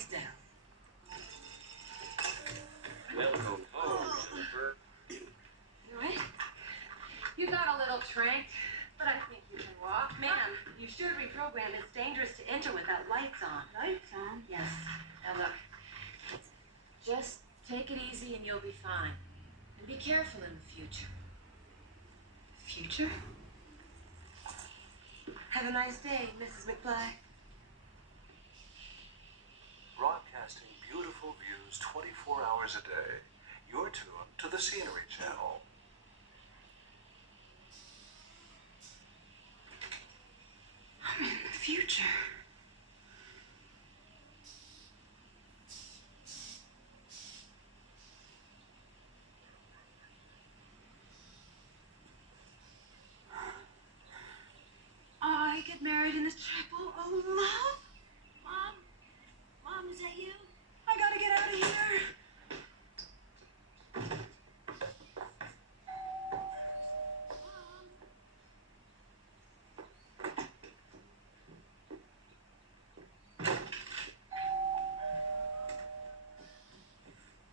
face down. Welcome home, Jennifer. What? You got a little tranked, but I think you can walk. Ma'am, you should reprogram. It's dangerous to enter without lights on. Lights on? Yes. Now look, just take it easy and you'll be fine. And be careful in the future. Future? Have a nice day, Mrs. McFly. Broadcasting beautiful views 24 hours a day. You're tuned to the Scenery Channel. I'm in the future. I get married in this chapel. Oh, love? Mom, is that you? I gotta get out of here.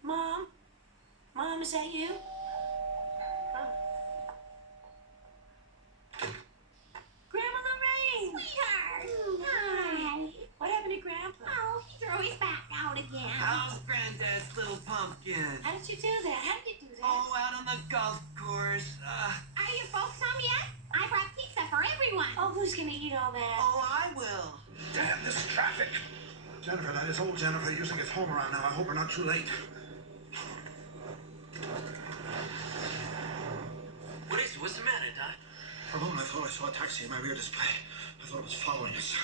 Mom, is that you? Grandma Lorraine! Sweetheart! Hi! What happened to Grandpa? Oh, he threw his back out again. How's Granddad's little pumpkin? How did you do that? How did you do that? Oh, out on the golf course. Are you folks home yet? I brought pizza for everyone. Oh, who's gonna eat all that? Oh, I will. Damn this traffic! Jennifer, that is old Jennifer using his home around now. I hope we're not too late. What is it? What's the matter, Doc? For a moment, I thought I saw a taxi in my rear display. I thought it was following us.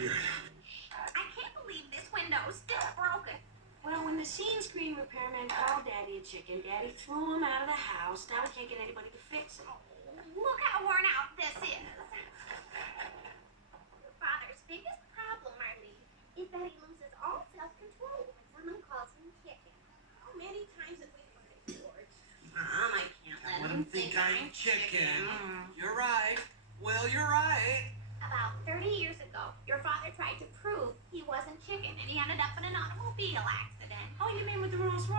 Weird. I can't believe this window's still broken. Well, when the scene screen repairman called Daddy a chicken, Daddy threw him out of the house. Now we can't get anybody to fix it. Look how worn out this is. Your father's biggest problem, Marlene, is that he loses all self-control when someone calls him chicken. How many times have we heard it, George? Mom, I can't I wouldn't think I'm chicken. You're right. Well, you're right. About 30 years ago, your father tried to prove he wasn't chicken, and he ended up in an automobile accident. Oh, you mean with the Rolls Royce?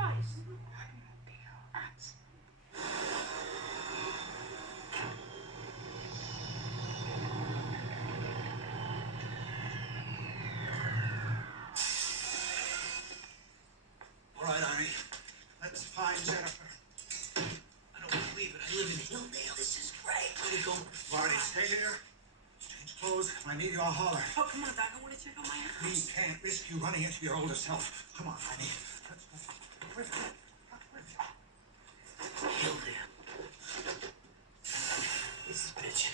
All right, Arnie. Let's find Jennifer. I don't believe it. I live in Hilldale. This is great. Way to go. Arnie, stay here. Change clothes. If I need you, I'll holler. Oh, come on, Doc. I want to check on my house. We can't risk you running into your older self. Come on, Arnie. Let's go. Wait a minute. Hilldale. This is bitchin'.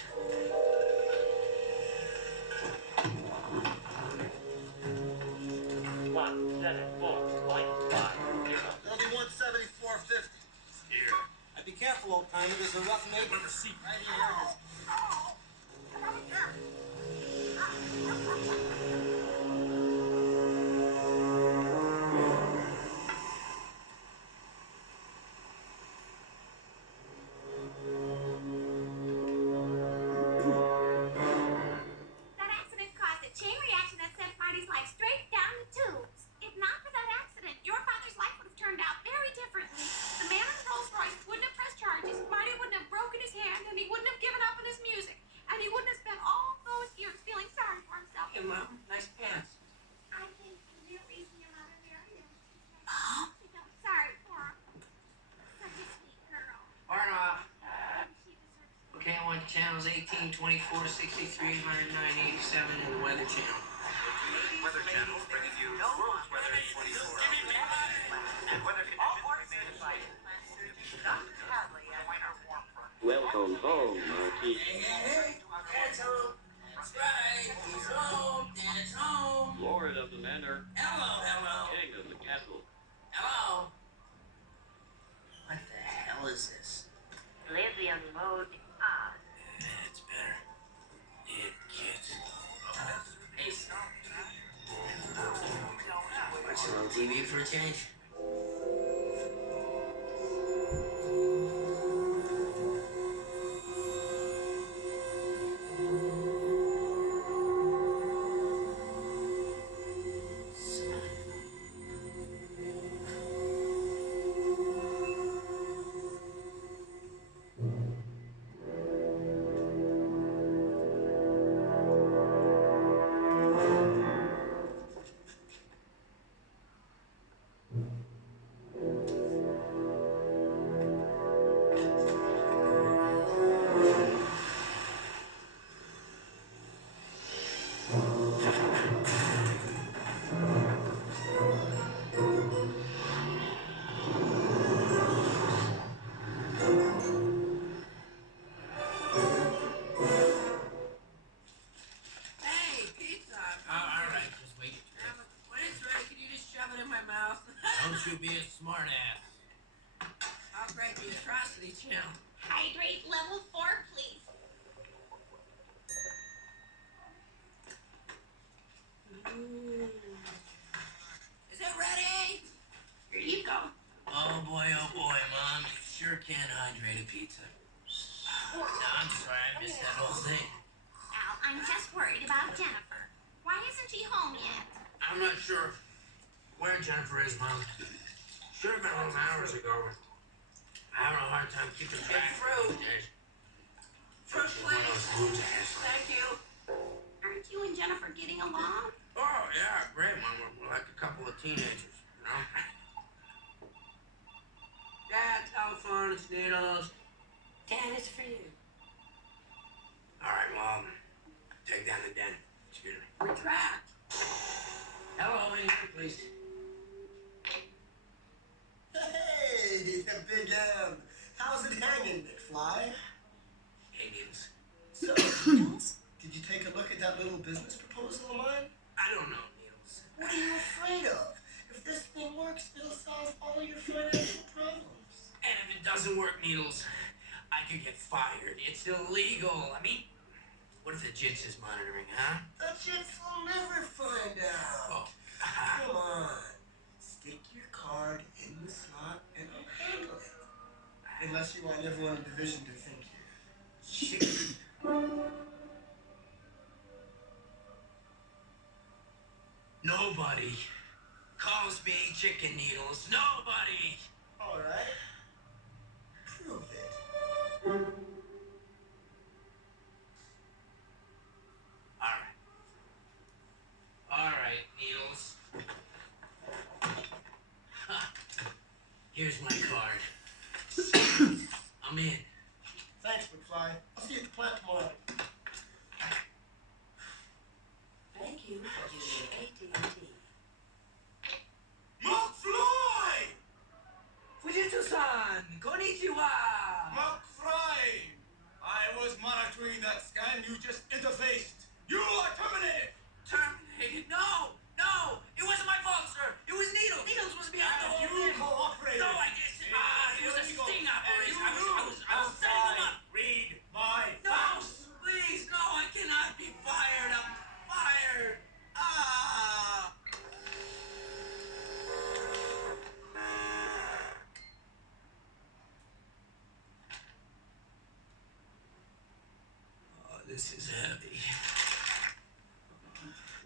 174.50. It'll be 174.50. Here. Be careful, old timer. There's a rough neighborhood. Right here. That accident caused a chain reaction that sent Marty's life straight down the tubes. If not for that accident, your father's life would have turned out very differently. The man in the Rolls Royce wouldn't have pressed charges, Marty wouldn't have broken his hand, and he wouldn't have given up on his music. And he wouldn't have spent all those years feeling sorry for himself. Hey, Mom. Nice pants. I think the real reason your mother married him is she felt sorry for him. Such a sweet girl. Arnoff. She deserves Okay, I want channels 18, 24, 63, 109, 87 in the Weather Channel. Weather Channel bringing you world weather in 24 hours. And weather conditions remain Welcome home, Marky. Hey, Dad's home. That's right. He's home. Dad's home. Lord of the manor, Hello. king of the castle. Hello. What the hell is this? Lithium mode on. That's better. It gets. Hey, watching on TV for a change? Son Don't you be a smartass. I'll break the atrocity channel. Hydrate level 4, please. Is it ready? Here you go. Oh boy, Mom. You sure can hydrate a pizza. No, I'm sorry, I missed that whole thing. Al, I'm just worried about Jennifer. Why isn't she home yet? I'm not sure where Jennifer is, Mom. Should have been home hours ago. I'm having a hard time keeping track of these days. Fruit, please. Thank you. Aren't you and Jennifer getting along? Oh, yeah, great, Mom. We're like a couple of teenagers, you know? Yeah, telephone, it's needles. Dad, it's for you. All right, well, take down the den. Excuse me. Retract. Hello, in here, please. Hey, Big M. How's it hanging, McFly? Hey, Needles. So, Needles, did you take a look at that little business proposal of mine? I don't know, Needles. What are you afraid of? If this thing works, it'll solve all your financial problems. And if it doesn't work, Needles, I could get fired. It's illegal. I mean, what if the Jits is monitoring, huh? The Jits will never find out. Oh. Come on. Stick your card in the slot and I'll handle it. Unless you want everyone in division to think you're chicken. Nobody calls me Chicken Needles. Nobody. All right. Prove it. All right, Needles. Here's my card. I'm in. Thanks, McFly. I'll see you at the plant tomorrow. Thank you for using AT&T. McFly! Fujitsu-san! Konnichiwa! McFly! I was monitoring that scan you just interfaced. You are terminated! Terminated? No! No! It wasn't my fault, sir! It was Needles! Needles was behind the whole You thing! cooperated! No, I didn't! It was a sting operation! I was setting them up! Read my No! facts! Please, no! I cannot be fired! I'm fired! Ah! Oh, this is heavy.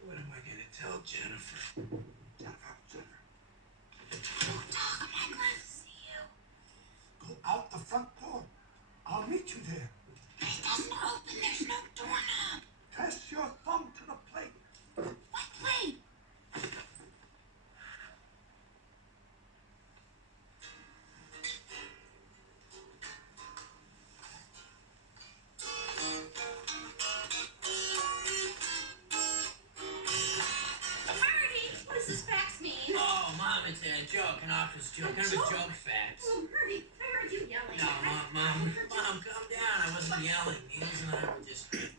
What am I gonna tell Jennifer? Jennifer. Don't talk. I'm not glad to see you. Go out the front door. I'll meet you there. It doesn't open. There's no doorknob. Press your thumb to the plate. What plate? Marty, what does this fax mean? Oh, Mom, it's a joke, an office joke, kind of a joke fax. Oh, Marty, I heard you yelling. No, Mom, calm down. I wasn't yelling. Needles and I were just joking.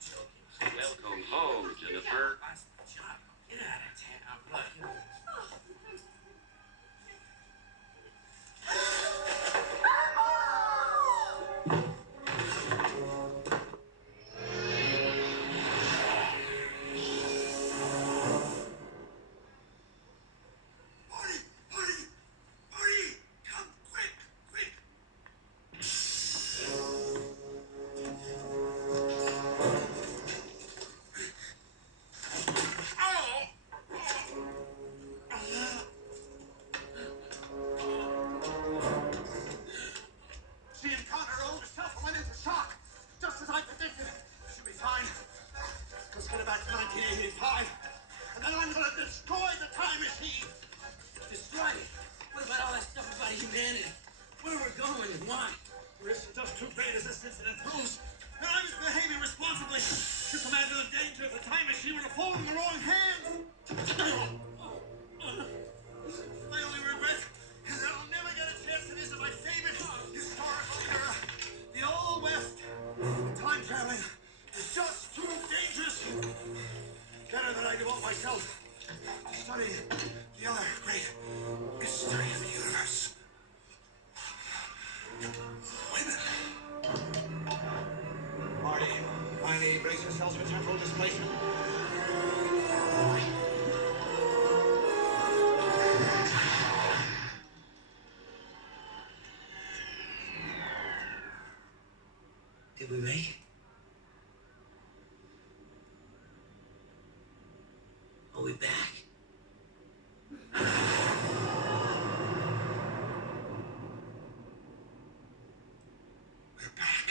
Welcome home, Jennifer. Shut up. Get out of town. Look, you know. Marty! Come quick! She encountered her older self and went into shock, just as I predicted. She'll be fine. Let's get her back to 1985, and then I'm gonna destroy the time machine. Destroy it. What about all that stuff about humanity? Where we're going and why? There isn't just too great as this incident proves. And I was behaving responsibly. Just imagine the danger if the time machine were to fall in the wrong hands. My only regret is that I'll never get a chance to visit my favorite historical era, the Old West. Time traveling is just too dangerous. Better that I devote myself to studying the other great mysteries. Did we make it? Are we back? We're back.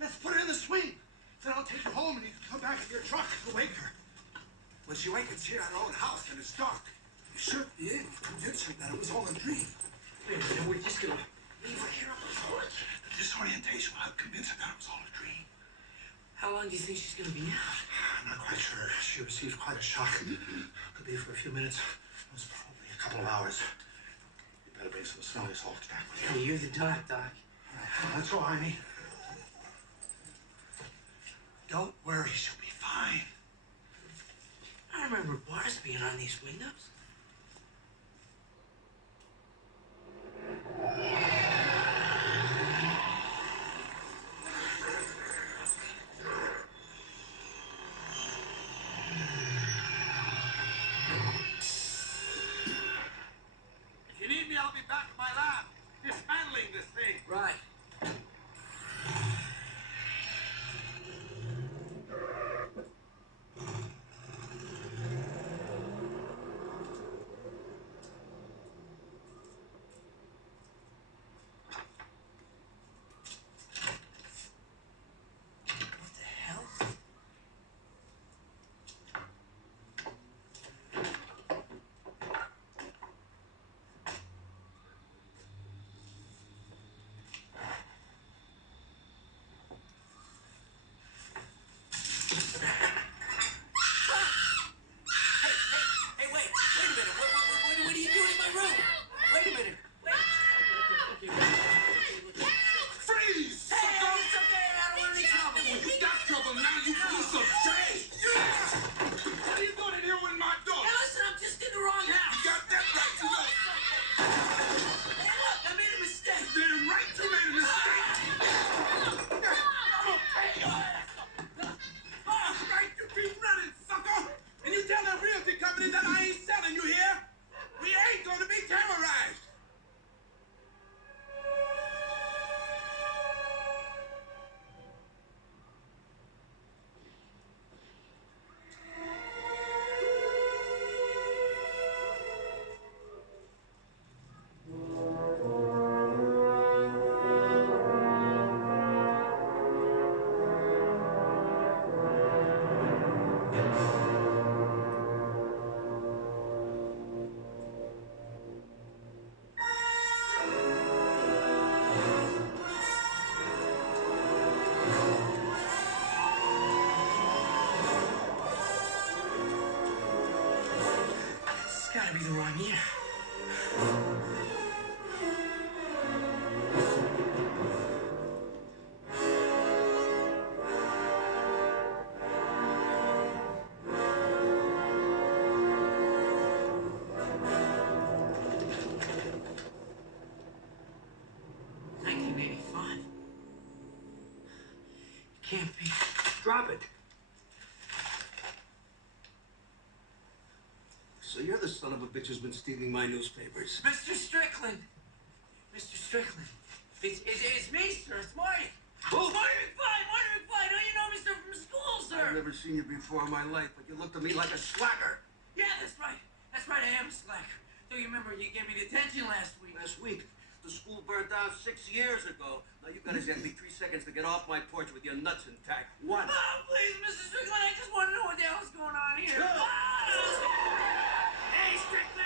Let's put her in the swing. Then I'll take you home and you can come back in your truck to wake her. When she wakens here at our own house and it's dark, you should be able to convince her that it was all a dream. Wait a minute, we're just gonna leave her here on the porch? The disorientation will help convince her that it was all a dream. How long do you think she's gonna be out? I'm not quite sure. She received quite a shock. Could be for a few minutes. It was probably a couple of hours. You better bring some smelling salts back with you. Hey, you're the doc, Doc. That's all I need. Don't worry, she'll be fine. I remember bars being on these windows. If you need me, I'll be back at my lab, dismantling this thing. Right. What the hell? Hey, wait a minute. What are you doing in my room? Wait a minute. Wait. Freeze! Hey, it's okay. I don't want any trouble. You got trouble now, you piece of shit! What are you doing in here with my dog? Hey, listen, I'm just in the wrong house. You got that right, you know. Hey, look, I made a mistake. Damn right you made a mistake. Right, you keep running, sucker! And you tell that realty company that I ain't selling you here. We ain't gonna be terrorized. It's gotta be the wrong year. Can't be. Drop it. So you're the son of a bitch who's been stealing my newspapers. Mr. Strickland! Mr. Strickland. It's me, sir. It's Marty. Who? Marty McFly! Marty McFly! Don't you know me, sir, from school, sir? I've never seen you before in my life, but you looked at me like a slacker. Yeah, that's right. That's right, I am a slacker. So you remember you gave me detention last week. Last week, the school burned down 6 years ago. Now you gotta give me 3 seconds to get off my porch with your nuts intact. 1. Oh, please, Mr. Strickland, I just want to know what the hell's going on here. 2. Hey, Strickland!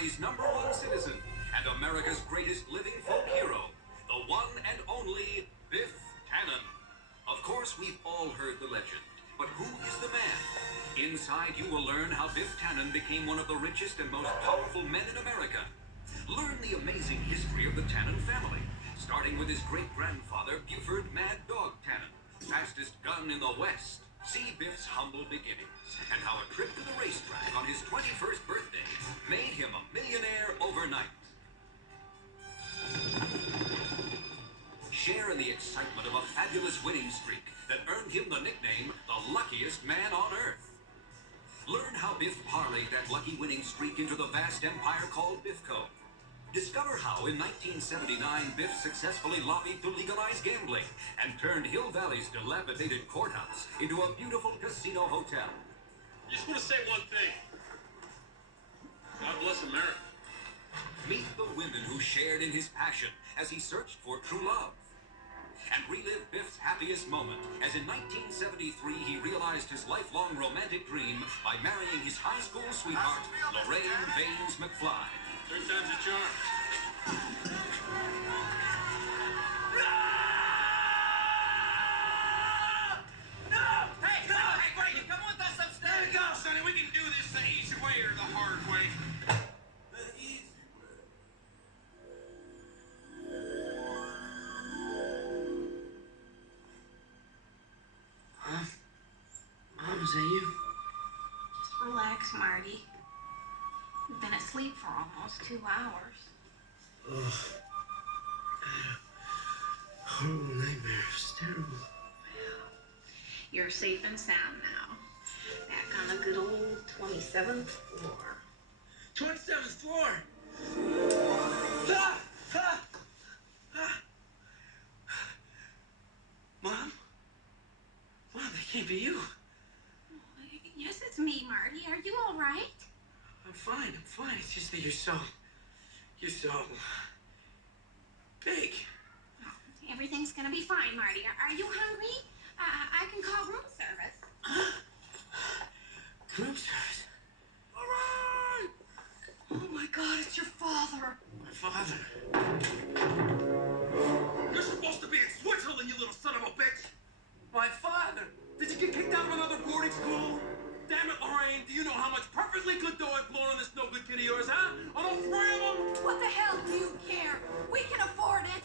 Valley's #1 citizen and America's greatest living folk hero, the one and only Biff Tannen. Of course, we've all heard the legend, but who is the man? Inside, you will learn how Biff Tannen became one of the richest and most powerful men in America. Learn the amazing history of the Tannen family, starting with his great-grandfather, Buford Mad Dog Tannen, fastest gun in the West. See Biff's humble beginnings and how a trip to the racetrack on his 21st birthday made him a millionaire overnight. Share in the excitement of a fabulous winning streak that earned him the nickname, the luckiest man on earth. Learn how Biff parlayed that lucky winning streak into the vast empire called Biffco. Discover how, in 1979, Biff successfully lobbied to legalize gambling and turned Hill Valley's dilapidated courthouse into a beautiful casino hotel. I just want to say one thing. God bless America. Meet the women who shared in his passion as he searched for true love. And relive Biff's happiest moment as in 1973 he realized his lifelong romantic dream by marrying his high school sweetheart, Lorraine Baines McFly. Third time's a charm. Hey, Greg, you come with us upstairs? There you go, Sonny. We can do this the easy way or the hard way. The easy way. Mom, is that you? Just relax, Marty. You've been asleep for almost 2 hours. Ugh. Horrible nightmare. It's terrible. You're safe and sound now. Back on the good old 27th floor. 27th floor! Ah! Ah! Ah! Mom? Mom, that can't be you. Yes, it's me, Marty. Are you all right? I'm fine. It's just that you're so big. Everything's gonna be fine, Marty. Are you hungry? I can call room service. Room service? All right! Oh my God, it's your father. My father. You're supposed to be in Switzerland, you little son of a bitch! My father. Did you get kicked out of another boarding school? Damn it, Lorraine, do you know how much perfectly good dough I've blown on this no-good kid of yours, huh? On all 3 of them? What the hell do you care? We can afford it.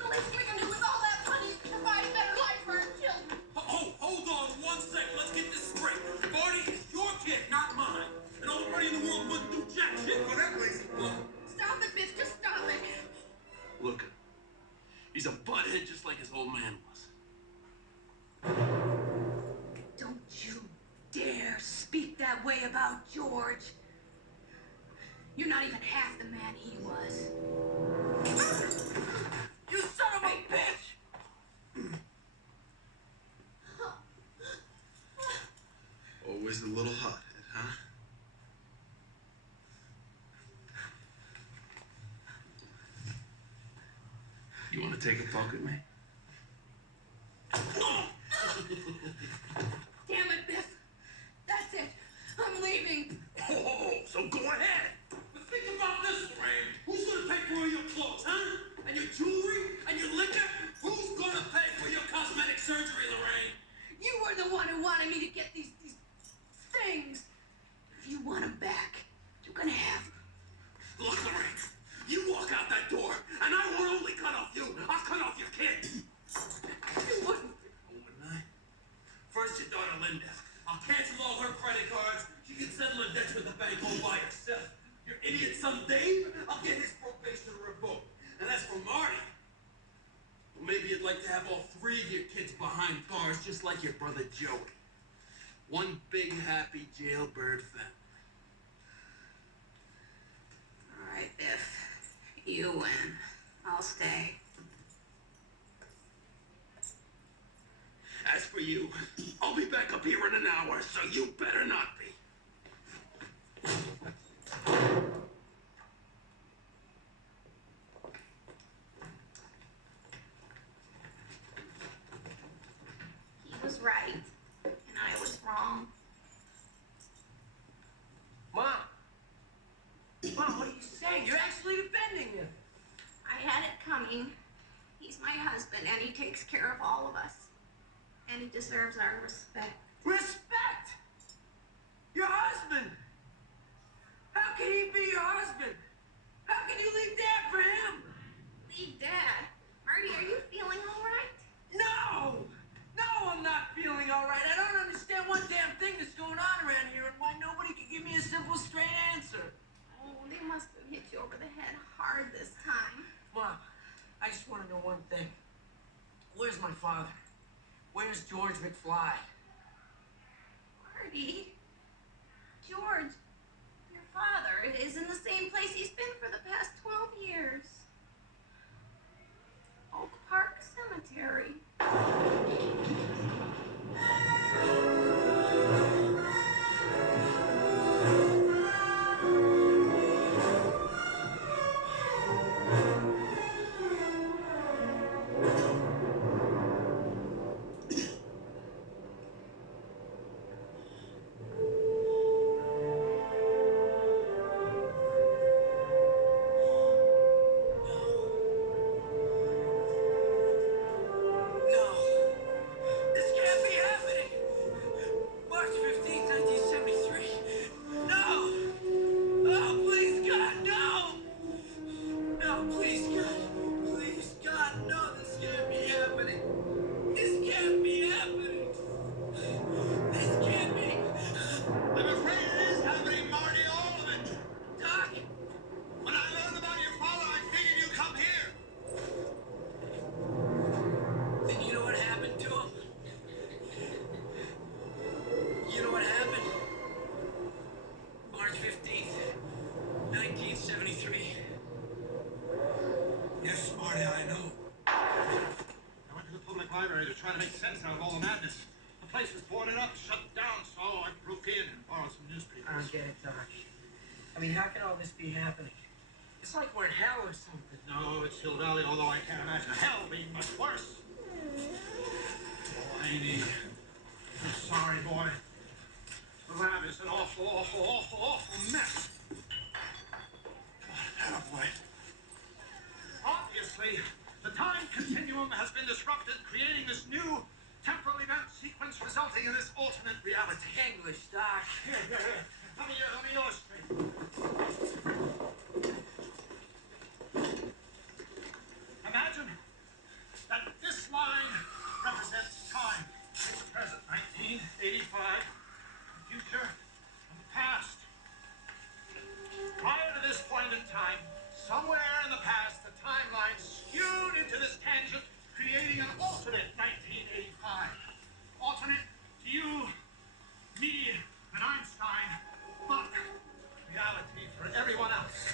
The least we can do with all that money is provide a better life for our children. Hold on 1 second. Let's get this straight. Marty is your kid, not mine. And all the money in the world wouldn't do jack shit for that lazy bum. Stop it, Biff. Just stop it. Look, he's a butthead just like his old man was. Don't you dare speak that way about George. You're not even half the man he was. You son of a bitch! Always a little hothead, huh? You want to take a poke at me? Damn it, Biff. That's it. I'm leaving. Oh, so go ahead. But think about this, Lorraine. Who's gonna pay for all your clothes, huh? And your jewelry? And your liquor? Who's gonna pay for your cosmetic surgery, Lorraine? You were the one who wanted me to get these things. If you want them back, you're gonna have them. Look, Lorraine, you walk out that door, and I won't only cut off you, I'll cut off your kid. You wouldn't. Oh, wouldn't I? First, your daughter Linda. I'll cancel all her credit cards. She can settle her debts with the bank all by herself. Your idiot son Dave, I'll get his probation revoked. And as for Marty, well, maybe you'd like to have all 3 of your kids behind bars just like your brother Joey. One big happy jailbird family. All right, Biff. You win. I'll stay. As for you, I'll be back up here in an hour, so you better not be. He was right, and I was wrong. Mom. mean, he's my husband, and he takes care of all of us. And he deserves our respect. Respect? Your husband? How can he be your husband? How can you leave Dad for him? Leave Dad. Marty, are you feeling all right? No! No, I'm not feeling all right. I don't understand one damn thing that's going on around here and why nobody can give me a simple, straight answer. Oh, they must have hit you over the head hard this time. Mom, I just want to know one thing. Where's my father? Where's George McFly? Marty, George, your father, is in the same place he's been for the past 12 years. Oak Park Cemetery. Trying to make sense out of all the madness. The place was boarded up, shut down, so I broke in and borrowed some newspapers. I don't get it, Doc. I mean, how can all this be happening? It's like we're in hell or something. No, it's Hill Valley, although I can't imagine hell being much worse. Oh, Amy. I'm sorry, boy. The lab is an awful, awful, awful, awful mess. God, boy. Obviously, the time continuum has been disrupted, creating this new temporal event sequence resulting in this alternate reality. English, Doc. Here. Let me illustrate. Imagine that this line represents time. It's the present, 1985, the future, and the past. Prior to this point in time, somewhere in the past, the timeline skewed into this tangent, creating an alternate 1985. Alternate to you, me, and Einstein, but reality for everyone else.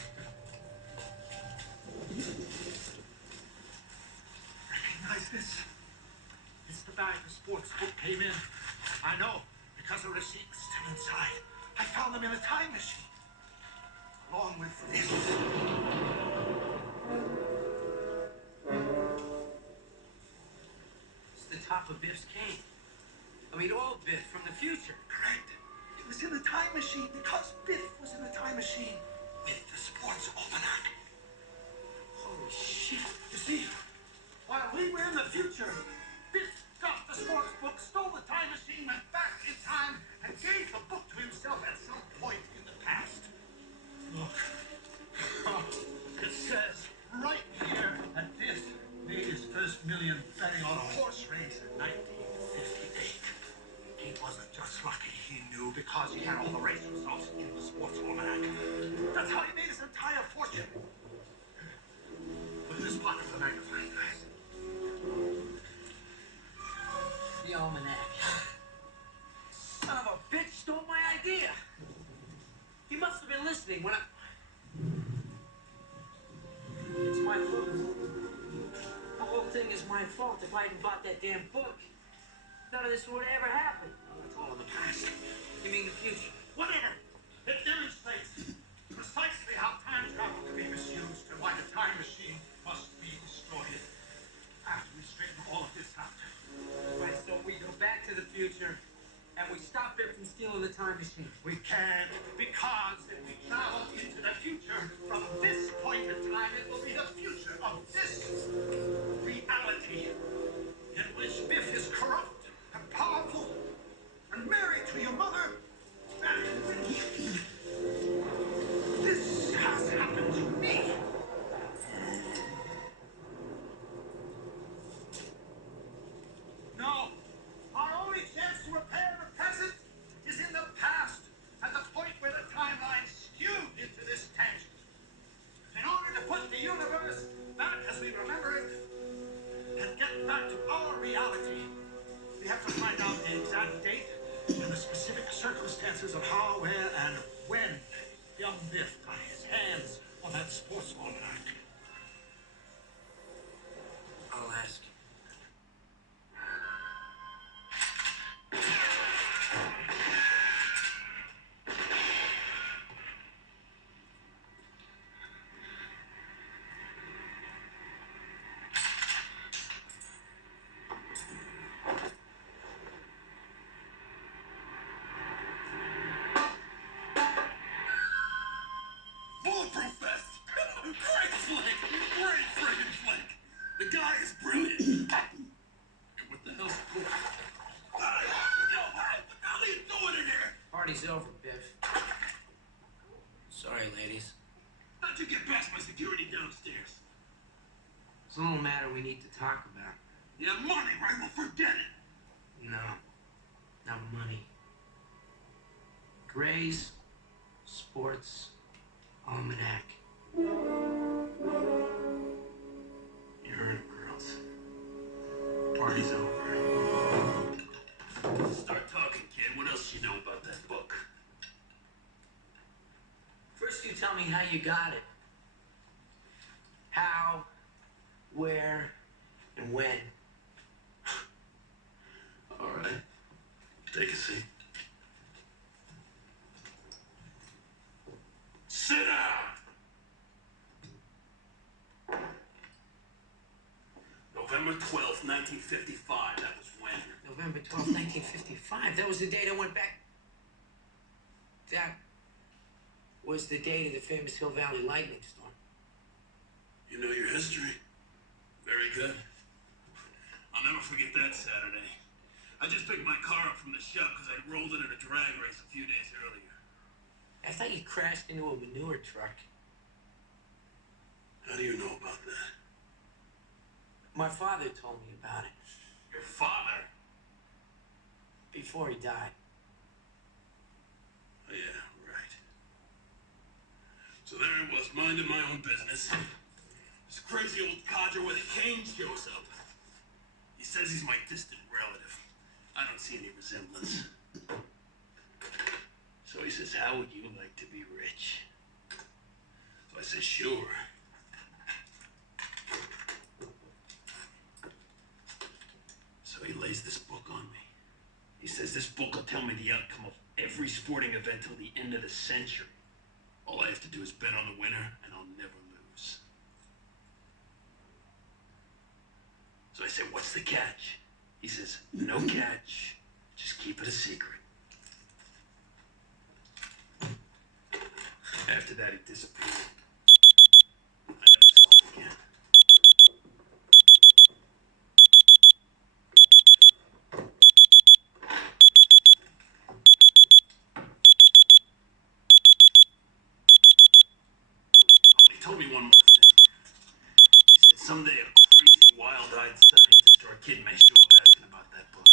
Recognize this? It's the bag the sports book came in. I know, because the receipt's still inside. I found them in a time machine. Along with this. It's the top of Biff's cane. I mean, old Biff from the future. Correct. It was in the time machine because Biff was in the time machine with the sports almanac. Holy shit. You see, while we were in the future, Biff got the sports book, stole the time machine, went back in time, and gave the book to himself at some point in the past. Look. It says right here that Biff made his first million betting on a horse race in 1958. He wasn't just lucky, he knew because he had all the race results in the sports almanac. That's how he made his entire fortune. Look at this pocket with the magnifying glass. The almanac. Son of a bitch stole my idea. He must have been listening when I... It's my fault. The whole thing is my fault. If I hadn't bought that damn book, none of this would have ever happened. That's all in the past. You mean the future? Whatever. It demonstrates precisely how time travel can be misused and why the time machine must be destroyed. After we straighten all of this out. Right, so we go back to the future and we stop it from stealing the time machine. We can, because if we travel into the future from this point in time, it will be the future of this fact of our reality. We have to find out the exact date and the specific circumstances of how, where, and when young Biff got his hands on that sports almanac. I'll ask. Bulletproof vest! Great flick! Great friggin' flick! The guy is brilliant! And what the hell's cool? Hey! Yo, hey! What the hell are you doing in here? Party's over, Biff. Sorry, ladies. How'd you get past my security downstairs? There's a little matter we need to talk about. You have money, right? Well, forget it! No, not money. Gray's Sports Almanac. You heard it, girls. Party's over. Start talking, kid. What else you know about that book? First, you tell me how you got it. How, where, and when. All right. Take a seat. Sit down! November 12th, 1955. That was when? November 12th, 1955. That was the date I went back. That was the date of the famous Hill Valley lightning storm. You know your history. Very good. I'll never forget that Saturday. I just picked my car up from the shop because I rolled it in a drag race a few days earlier. I thought you crashed into a manure truck. How do you know about that? My father told me about it Your father? before he died. Oh, yeah, right. So there I was, minding my own business. This crazy old codger with a cane shows up. He says he's my distant relative. I don't see any resemblance. So he says, how would you like to be rich? So I said, sure. So he lays this book on me. He says, this book will tell me the outcome of every sporting event till the end of the century. All I have to do is bet on the winner, and I'll never lose. So I said, what's the catch? He says, no catch. Just keep it a secret. After that, he disappeared. I never saw him again. Oh, and he told me one more thing. He said, someday a crazy, wild-eyed scientist or a kid may show up asking about that book.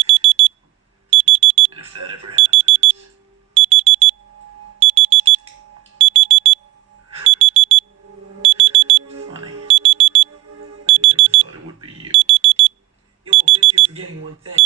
And if that ever happens... Funny. I never thought it would be you. You know, Biff, you're forgetting one thing.